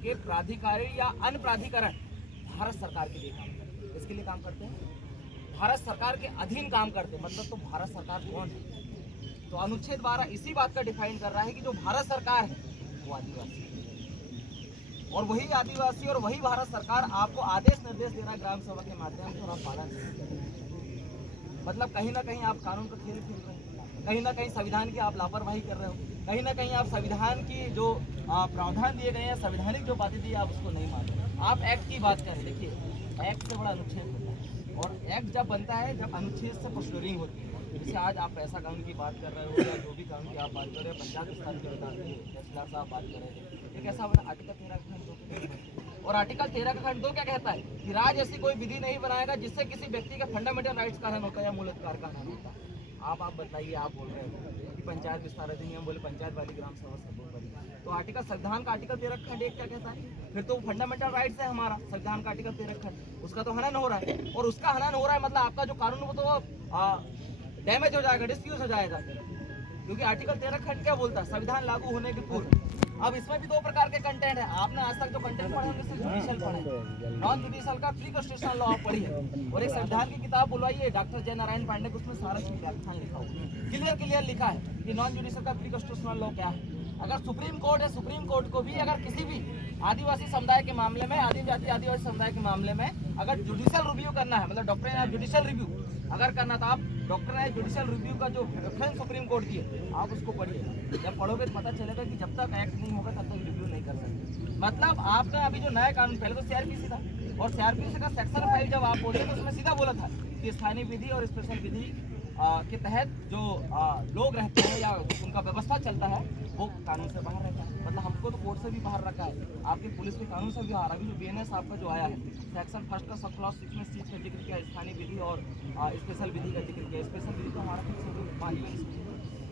के प्राधिकारी या अन्य प्राधिकरण भारत सरकार के लिए काम करते हैं। किसके लिए काम करते हैं? भारत सरकार के अधीन काम करते हैं। मतलब तो भारत सरकार कौन है? तो अनुच्छेद 12 इसी बात का डिफाइन कर रहा है कि जो भारत सरकार है वो आदिवासी है, और वही आदिवासी और वही भारत सरकार आपको आदेश निर्देश दे रहा है ग्राम सभा के माध्यम से, और आप पालन नहीं कर रहे। मतलब कहीं ना कहीं आप कानून का खेल खेल रहे हैं, कहीं ना कहीं संविधान की आप लापरवाही कर रहे हो, कहीं ना कहीं आप संविधान की जो प्रावधान दिए गए हैं, संवैधानिक जो बातें दी आप उसको नहीं मान रहे। आप एक्ट की बात करें, देखिए एक्ट से बड़ा अनुच्छेद होता है, और एक्ट जब बनता है जब अनुच्छेद से पोस्टरिंग होती है। जैसे आज आप पैसा कानून की बात कर रहे हो या जो भी कानून की आप बात कर रहे हो, पंजाब विस्तार की बताते हैं, फैसला साहब बात कर रहे थे, ये कैसा बना? आर्टिकल 13 का खंड 2, और आर्टिकल 13 का खंड 2 क्या कहता है कि राज्य ऐसी कोई विधि नहीं बनाएगा जिससे किसी व्यक्ति के फंडामेंटल राइट्स का हनन होता है या मूल अधिकार का हनन होता है। आप बताइए, आप बोल रहे हो कि पंचायत विस्तार अधिनियम बोले पंचायत वाली ग्राम सभा सब वाली, तो आर्टिकल संविधान का आर्टिकल 13 खंड 1 क्या कहता है? फिर तो फंडामेंटल राइट्स है हमारा संविधान का आर्टिकल 13 खंड, उसका तो हनन हो रहा है, और उसका हनन हो रहा है मतलब आपका जो कानून वो तो डैमेज हो जाएगा, डिस्यूज हो जाएगा, क्योंकि आर्टिकल 13 खंड क्या बोलता है? संविधान लागू होने के पूर्व। अब इसमें भी दो प्रकार के कंटेंट है। आपने आज तक जो कंटेंट पढ़े होंगे सिर्फ जुडिशियल पढ़े, नॉन जुडिशियल का प्री कॉन्स्टिट्यूशनल लॉ पढ़ी है, और एक संविधान की किताब बुलवाइए डॉक्टर जय नारायण पांडे को, उसमें सारा चीज व्याख्यान लिखा हुआ क्लियर लिखा है कि नॉन जुडिशियल का प्री कॉन्स्टिट्यूशनल लॉ क्या है। अगर सुप्रीम कोर्ट है, सुप्रीम कोर्ट को भी अगर किसी भी आदिवासी समुदाय के मामले में, आदिवासी समुदाय के मामले में अगर जुडिशियल रिव्यू करना है, मतलब डॉक्टर जुडिशियल रिव्यू अगर करना, तो आप डॉक्टर है जुडिशियल रिव्यू का जो रेफरेंस सुप्रीम कोर्ट की है आप उसको पढ़िए। जब पढ़ोगे तो पता चलेगा कि जब तक एक्ट नहीं होगा तब तक रिव्यू नहीं कर सकते। मतलब आपका अभी जो नया कानून, पहले तो सीआरपीसी था, और सीआरपीसी का सेक्शन 5 जब आप बोले तो उसमें सीधा बोला था कि स्थानीय विधि और स्पेशल विधि के तहत जो लोग रहते हैं या उनका व्यवस्था चलता है वो कानून से बाहर रहता है। मतलब हमको तो कोर्ट से भी बाहर रखा है, आपकी पुलिस के कानून से भी बाहर। अभी जो बीएनएस आपका जो आया है सेक्शन 1 का सब क्लॉज 6 में इस चीज़ का जिक्र किया, स्थानीय विधि और स्पेशल विधि का जिक्र किया। स्पेशल विधि तो हमारा कुछ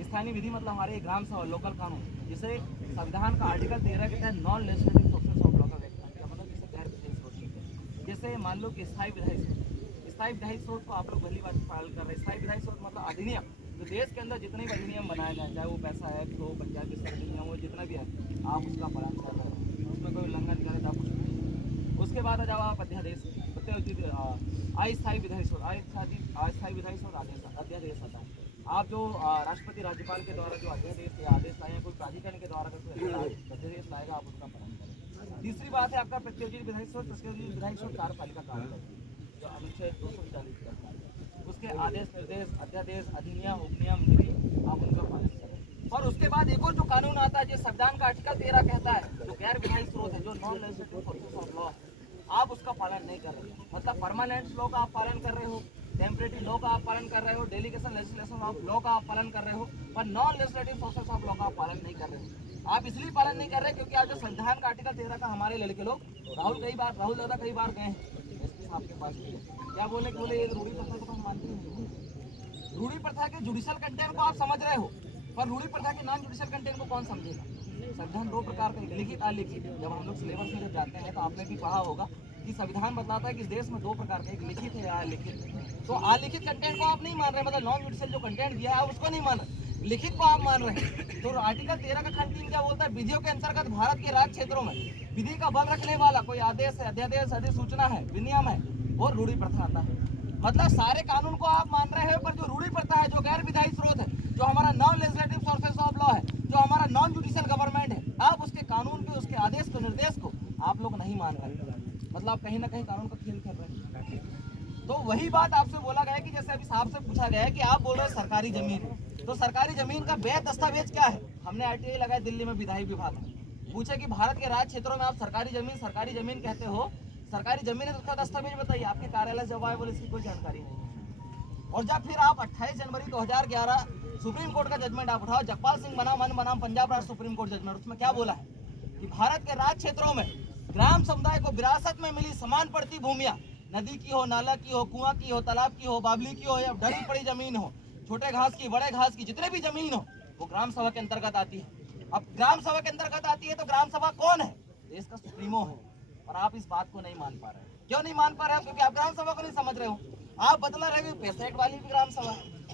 स्थानीय विधि मतलब हमारे ग्राम सभा लोकल कानून, जिसे संविधान का आर्टिकल 13 के तहत non legislative sources of law का व्याख्या किया, मतलब जैसे गैर विधायी स्रोत। जैसे मान लो कि स्थायी विधायी स्रोत को आप लोग पहली बार पालन कर रहे हैं। स्थायी विधायी स्रोत मतलब अधिनियम, जो देश के अंदर जितने भी अधिनियम बनाए गए, चाहे वो पैसा एक्ट हो, पंचायत विस्तार अधिनियम हो, जितना भी है आप उसका पालन कर रहे हैं, उसमें कोई उल्लंघन करे तो आप कुछ नहीं। उसके बाद जब आप अध्यादेश अस्थायी विधायी स्रोत, अस्थायी विधायी स्रोत अध्यादेश आता है। आप जो राष्ट्रपति राज्यपाल के द्वारा जो अध्यादेश या आदेश लाए, कोई प्राधिकरण के द्वारा कोई अध्यादेश लाएगा आप उसका पालन करें। तीसरी बात है आपका प्रत्योजित विधायी स्रोत। प्रत्योजित विधायी स्रोत कार्यपालिका काम करती है, जो अनुच्छेद 240 करता है। उसके आदेश निर्देश अध्यादेश अधिनियम उपनियम विधि आप उनका पालन करें। और उसके बाद एक और जो कानून आता है जो संविधान का आर्टिकल 13 कहता है, जो गैर विधायी स्रोत है, जो non legislative sources of law, आप उसका पालन नहीं कर रहे हो। मतलब परमानेंट लॉ का आप पालन कर रहे हो, टेम्परेरी लॉ का आप पालन कर रहे हो, डेलीगेशन लेजिस्लेशन ऑफ लॉ का आप पालन कर रहे हो, पर non legislative sources of law का आप पालन नहीं कर रहे हो। आप इसलिए पालन नहीं कर रहे क्योंकि आज जो संविधान का आर्टिकल 13 का हमारे लड़के लोग, राहुल दादा कई बार गए हैं एसपी साहब के पास, क्या बोले कि बोले ये रूढ़ी प्रथा को तो हम मानते हैं। रूढ़ी प्रथा के जुडिशियल कंटेंट को आप समझ रहे हो, पर रूढ़ी प्रथा के नॉन जुडिशियल कंटेंट को कौन समझेगा? संविधान दो प्रकार का, लिखित अलिखित। जब हम लोग सिलेबस में जब जाते हैं तो आपने भी पढ़ा होगा कि संविधान बताता है कि इस देश में दो प्रकार का, एक लिखित है या अलिखित। तो अलिखित कंटेंट को आप नहीं मान रहे, मतलब नॉन जुडिशियल जो कंटेंट दिया है उसको नहीं मान रहे, लिखित को आप मान रहे हैं। तो आर्टिकल 13 का खंड 3 क्या बोलता है? विधियों के अंतर्गत भारत के राज्य क्षेत्रों में विधि का बल रखने वाला कोई आदेश है, अध्यादेश, अधिसूचना है, विनियम है, और रूढ़ी प्रथा आता है। मतलब सारे कानून को आप मान रहे हैं, पर जो रूढ़ी प्रथा है, जो गैर विधायी स्रोत है, जो हमारा non legislative sources of law है, जो हमारा नॉन जुडिशियल गवर्नमेंट है, आप उसके कानून के, उसके आदेश को, निर्देश को आप लोग नहीं मान रहे। मतलब आप कहीं ना कहीं कानून का खेल कर रहे हैं। तो वही बात आपसे बोला गया कि जैसे अभी साहब से पूछा गया है कि आप बोल रहे हैं सरकारी जमीन, तो सरकारी जमीन का वैध दस्तावेज क्या है? हमने आरटीआई लगाया दिल्ली में विधायी विभाग में, पूछे कि भारत के राज्य क्षेत्रों में आप सरकारी जमीन कहते हो, सरकारी जमीन है तो उसका दस्तावेज बताइए। आपके कार्यालय जब आए बोले इसकी कोई जानकारी नहीं। और जब फिर आप 28 जनवरी 2011 सुप्रीम कोर्ट का जजमेंट आप उठाओ, जगपाल सिंह बनाम पंजाब राज्य सुप्रीम कोर्ट जजमेंट, उसमें क्या बोला है कि भारत के राज्य क्षेत्रों में ग्राम समुदाय को विरासत में मिली समान पड़ती भूमियां, नदी की हो, नाला की हो, कुआं की हो, तालाब की हो, बावली की हो, या डरी पड़ी जमीन हो, छोटे घास की, बड़े घास की, जितने भी जमीन हो वो ग्राम सभा के अंतर्गत आती है। अब ग्राम सभा के अंतर्गत आती है तो ग्राम सभा कौन है? देश का सुप्रीमो है। और आप इस बात को नहीं मान पा रहे हैं। क्यों नहीं मान पा रहे हैं? क्योंकि आप ग्राम सभा को नहीं समझ रहे हो। आप बतला रहे हो पैसेट वाली भी ग्राम सभा,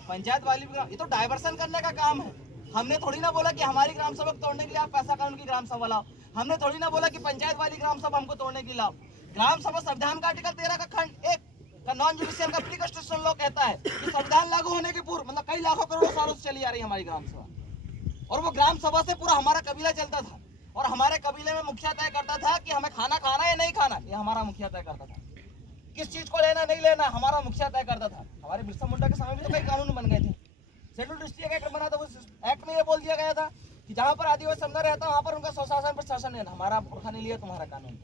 पंचायत वाली भी ग्राम, ये तो डाइवर्सन करने का काम है। हमने थोड़ी ना बोला कि हमारी ग्राम सभा को तोड़ने के लिए आप पैसा कानून की ग्राम सभा लाओ। हमने थोड़ी ना बोला कि पंचायत वाली ग्राम सभा हमको तोड़ने की लाओ। ग्राम सभा संविधान का आर्टिकल 13 का खंड 1 का नॉन जुडिशियल का प्री कॉन्स्टिट्यूशन लॉ कहता है कि संविधान लागू होने के पूर्व मतलब कई लाखों करोड़ों सालों से चली आ रही है हमारी ग्राम सभा, और वो ग्राम सभा से पूरा हमारा कबीला चलता था, और हमारे कबीले में मुखिया तय करता था कि हमें खाना खाना या नहीं खाना, ये हमारा मुखिया तय करता था। किस चीज को लेना नहीं लेना हमारा मुखिया तय करता था। हमारे बिरसा मुंडा के समय में तो कई कानून बन गए थे। शेड्यूल डिस्ट्रिक्ट एक्ट बना था, उस एक्ट में ये बोल दिया गया था कि जहाँ पर आदिवासी समुदाय रहता है वहाँ पर उनका स्वशासन प्रशासन लेना। हमारा पुरखा ने लिया तुम्हारा कानून,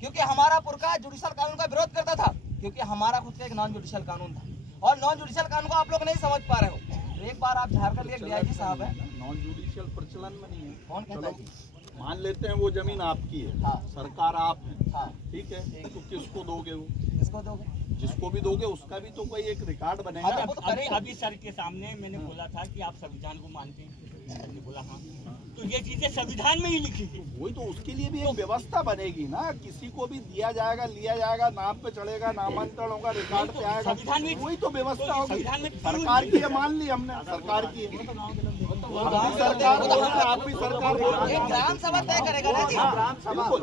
क्योंकि हमारा पुरखा जुडिशियल कानून का विरोध करता था, क्योंकि हमारा खुद का एक नॉन जुडिशियल कानून था, और नॉन जुडिशियल कानून को आप लोग नहीं समझ पा रहे हो। तो एक बार आप झारखंड के डीआईजी साहब है, नॉन जुडिशियल प्रचलन में नहीं है। कौन कहता है? मान लेते हैं वो जमीन आपकी है, हाँ। सरकार आप है, हाँ, ठीक है, तो किसको दोगे वो? किसको दोगे? जिसको भी दोगे उसका भी तो कोई एक रिकॉर्ड बनेगा। अभी सर के सामने मैंने बोला था कि आप संविधान को मानते हैं, सर ने बोला हाँ, तो ये चीजें संविधान में ही लिखी थी। वही तो, उसके लिए भी एक व्यवस्था बनेगी ना, किसी को भी दिया जाएगा, लिया जाएगा, नाम पे चढ़ेगा, नामंत्रण होगा, रिकॉर्ड पे आएगा, संविधान में वही तो व्यवस्था होगी। संविधान में सरकार की है, मान ली हमने, सरकार की है, आप भी सरकार, एक ग्राम सभा तय करेगा ना जी। बिल्कुल।